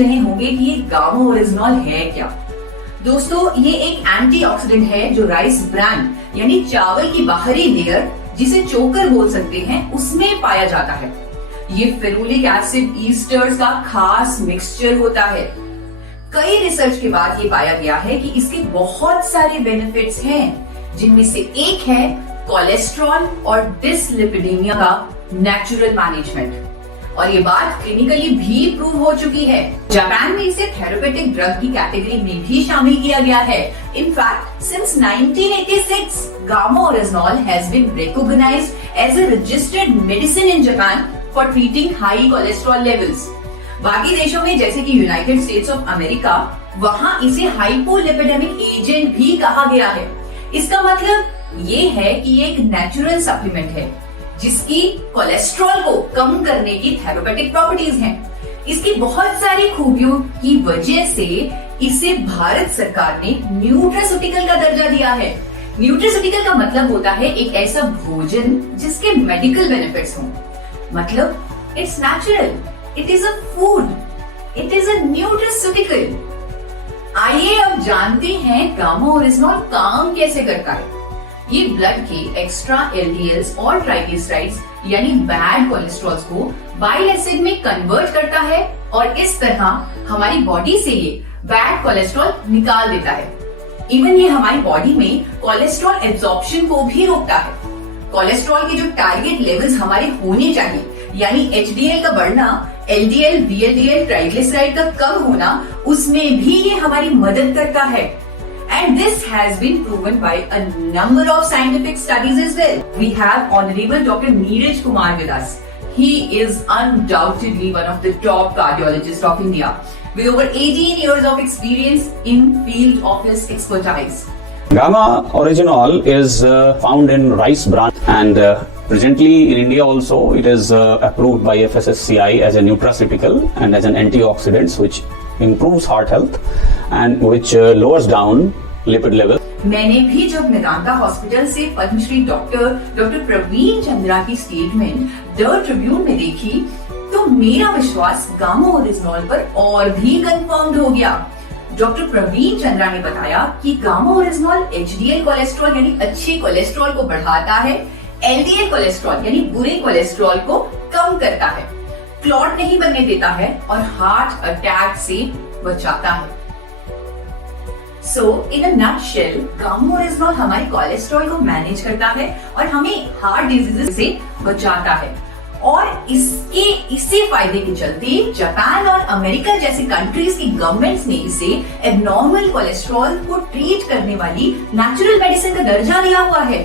रहे होंगे कि ये गामा ओरिजिनॉल है क्या। दोस्तों, ये एक एंटीऑक्सीडेंट है जो राइस ब्रान यानी चावल की बाहरी लेयर, जिसे चोकर बोल सकते हैं, उसमें पाया जाता है। ये फेरुलिक एसिड ईस्टर्स का खास मिक्सचर होता है। कई रिसर्च के बाद ये पाया गया है कि इसके बहुत सारे बेनिफिट्स हैं, जिनमें से एक है कोलेस्ट्रॉल और डिसलिपिडीमिया का नेचुरल मैनेजमेंट, और ये बात क्लिनिकली भी प्रूव हो चुकी है। जापान में इसे थेरेपेटिक ड्रग की कैटेगरी में भी शामिल किया गया है। In fact since 1986 gamma oryzanol has been recognised as a registered medicine in Japan for treating high cholesterol levels. बाकी देशों में जैसे कि यूनाइटेड स्टेट्स ऑफ अमेरिका, वहां इसे हाइपोलिपिडेमिक एजेंट भी कहा गया है। इसका मतलब ये है कि एक नेचुरल सप्लीमेंट है जिसकी कोलेस्ट्रॉल को कम करने की थेरेपेटिक प्रॉपर्टीज हैं। इसकी बहुत सारी खूबियों की वजह से इसे भारत सरकार ने न्यूट्रास्यूटिकल का दर्जा दिया है। न्यूट्रास्यूटिकल का मतलब होता है एक ऐसा भोजन जिसके मेडिकल बेनिफिट्स हों। मतलब it's natural, it is a food, it is a nutraceutical. आइए अब जानते हैं गामा ओरिजिनॉल काम कैसे करता है। ये ब्लड के एक्स्ट्रा एलडीएल्स और ट्राइग्लिसराइड्स यानी बैड कोलेस्ट्रॉल्स को बाइल एसिड में कन्वर्ट करता है और इस तरह हमारी बॉडी से ये बैड कोलेस्ट्रॉल निकाल देता है। इवन ये हमारी बॉडी में कोलेस्ट्रॉल एब्जॉर्प्शन को भी रोकता है। कोलेस्ट्रॉल के जो टारगेट लेवल्स हमारे होने चाहिए, यानी एचडीएल का बढ़ना, एलडीएल, वीएलडीएल, ट्राइग्लिसराइड का कम होना, उसमें भी ये हमारी मदद करता है। And this has been proven by a number of scientific studies as well. We have Honorable Dr. Neeraj Kumar with us. He is undoubtedly one of the top cardiologists of India, with over 18 years of experience in field of his expertise. Gamma Originol is found in rice bran, and presently in India also it is approved by FSSCI as a nutraceutical and as an antioxidant, which improves heart health and which lowers down lipid level. मैंने भी जब Medanta hospital से Padmashri doctor Praveen Chandra की statement the Tribune में देखी, तो मेरा विश्वास गामा ओरिजिनॉल पर और भी कंफर्म्ड हो गया। डॉक्टर प्रवीण चंद्रा ने बताया कि गामा ओरिजिनॉल एचडीएल कोलेस्ट्रॉल यानी अच्छे कोलेस्ट्रॉल को बढ़ाता है, एलडीएल कोलेस्ट्रॉल यानी बुरे कोलेस्ट्रॉल को कम करता है, क्लॉट नहीं बनने देता है और हार्ट अटैक से बचाता है। सो इन अ नटशेल, गामा ओरिजिनॉल हमारे कोलेस्ट्रॉल को मैनेज करता है और हमें हार्ट डिजीजेस से बचाता है। और इसी फायदे के चलते जापान और अमेरिका जैसे कंट्रीज की गवर्नमेंट्स ने इसे एबनॉर्मल कोलेस्ट्रॉल को ट्रीट करने वाली नेचुरल मेडिसिन का दर्जा दिया हुआ है।